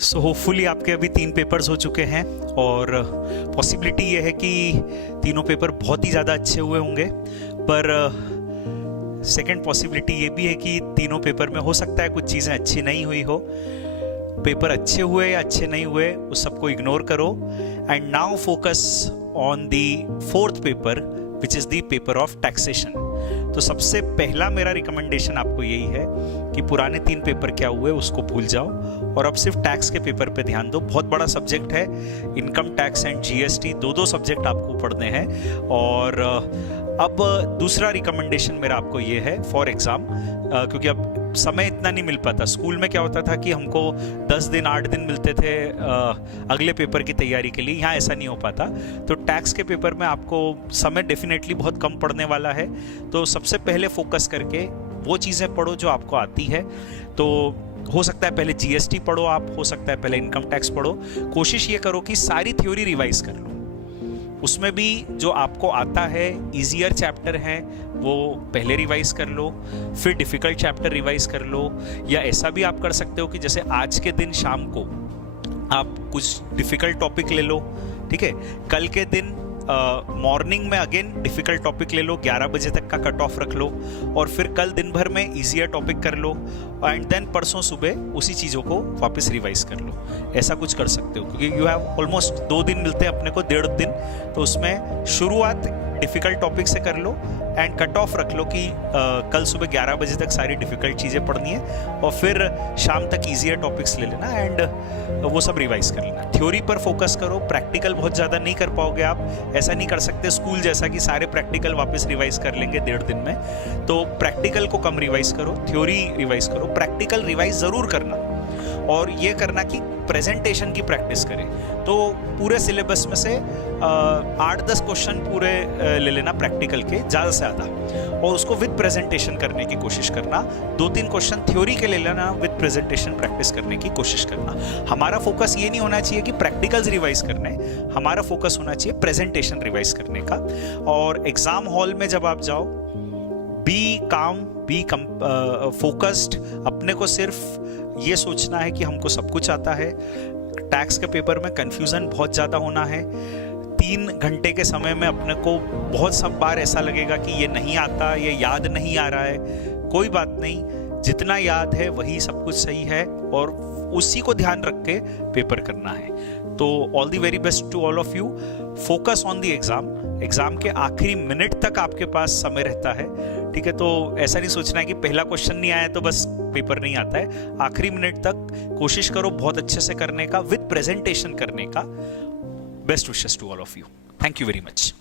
So hopefully आपके अभी 3 papers हो चुके हैं और पॉसिबिलिटी ये है कि तीनों पेपर बहुत ही ज़्यादा अच्छे हुए होंगे, पर सेकंड पॉसिबिलिटी ये भी है कि तीनों पेपर में हो सकता है कुछ चीज़ें अच्छी नहीं हुई हो। पेपर अच्छे हुए या अच्छे नहीं हुए उस सबको इग्नोर करो and now focus on the 4th paper which is the paper of taxation. तो सबसे पहला मेरा रिकमेंडेशन आपको यही है कि पुराने 3 पेपर क्या हुए उसको भूल जाओ और अब सिर्फ टैक्स के पेपर पे ध्यान दो। बहुत बड़ा सब्जेक्ट है, इनकम टैक्स एंड जीएसटी, दो सब्जेक्ट आपको पढ़ने हैं। और अब दूसरा रिकमेंडेशन मेरा आपको ये है फॉर एग्जाम, क्योंकि अब समय इतना नहीं मिल पाता। स्कूल में क्या होता था कि हमको 10 दिन 8 दिन मिलते थे अगले पेपर की तैयारी के लिए, यहाँ ऐसा नहीं हो पाता। तो टैक्स के पेपर में आपको समय डेफिनेटली बहुत कम पड़ने वाला है। तो सबसे पहले फोकस करके वो चीज़ें पढ़ो जो आपको आती है। तो हो सकता है पहले जीएसटी पढ़ो आप, हो सकता है पहले इनकम टैक्स पढ़ो। कोशिश ये करो कि सारी थ्योरी रिवाइज कर लो, उसमें भी जो आपको आता है इजियर चैप्टर हैं वो पहले रिवाइज कर लो, फिर डिफ़िकल्ट चैप्टर रिवाइज कर लो। या ऐसा भी आप कर सकते हो कि जैसे आज के दिन शाम को आप कुछ डिफ़िकल्ट टॉपिक ले लो, ठीक है। कल के दिन मॉर्निंग में अगेन डिफ़िकल्ट टॉपिक ले लो, 11 बजे तक का कट ऑफ रख लो और फिर कल दिन भर में इजियर टॉपिक कर लो एंड देन परसों सुबह उसी चीज़ों को वापस रिवाइज कर लो। ऐसा कुछ कर सकते हो क्योंकि यू हैव ऑलमोस्ट 2 दिन मिलते हैं अपने को, 1.5 दिन। तो उसमें शुरुआत डिफ़िकल्ट टॉपिक से कर लो एंड कट ऑफ रख लो कि कल सुबह 11 बजे तक सारी डिफ़िकल्ट चीज़ें पढ़नी है और फिर शाम तक ईजियर टॉपिक्स ले लेना एंड वो सब रिवाइज कर लेना। थ्योरी पर फोकस करो, प्रैक्टिकल बहुत ज़्यादा नहीं कर पाओगे आप। ऐसा नहीं कर सकते स्कूल जैसा कि सारे प्रैक्टिकल वापस रिवाइज कर लेंगे 1.5 दिन में। तो प्रैक्टिकल को कम रिवाइज करो, थ्योरी रिवाइज करो। प्रैक्टिकल रिवाइज ज़रूर करना और ये करना कि प्रेजेंटेशन की प्रैक्टिस करें। तो पूरे सिलेबस में से 8-10 क्वेश्चन पूरे ले लेना प्रैक्टिकल के, ज़्यादा से ज़्यादा, और उसको विद प्रेजेंटेशन करने की कोशिश करना। 2-3 क्वेश्चन थ्योरी के ले लेना, विद प्रेजेंटेशन प्रैक्टिस करने की कोशिश करना। हमारा फोकस ये नहीं होना चाहिए कि प्रैक्टिकल्स रिवाइज करने, हमारा फोकस होना चाहिए प्रेजेंटेशन रिवाइज करने का। और एग्जाम हॉल में जब आप जाओ, बी काम, बी फोकस्ड। अपने को सिर्फ ये सोचना है कि हमको सब कुछ आता है। टैक्स के पेपर में कंफ्यूजन बहुत ज़्यादा होना है। 3 घंटे के समय में अपने को बहुत सब बार ऐसा लगेगा कि ये नहीं आता, ये याद नहीं आ रहा है। कोई बात नहीं, जितना याद है वही सब कुछ सही है और उसी को ध्यान रख के पेपर करना है। तो all the very best to all of you. Focus on the exam. Exam के आखिरी मिनट तक आपके पास समय रहता है, ठीक है। तो ऐसा नहीं सोचना है कि पहला क्वेश्चन नहीं आया तो बस पेपर नहीं आता है। आखिरी मिनट तक कोशिश करो बहुत अच्छे से करने का, विद प्रेजेंटेशन करने का। Best wishes to all of you. Thank you very much.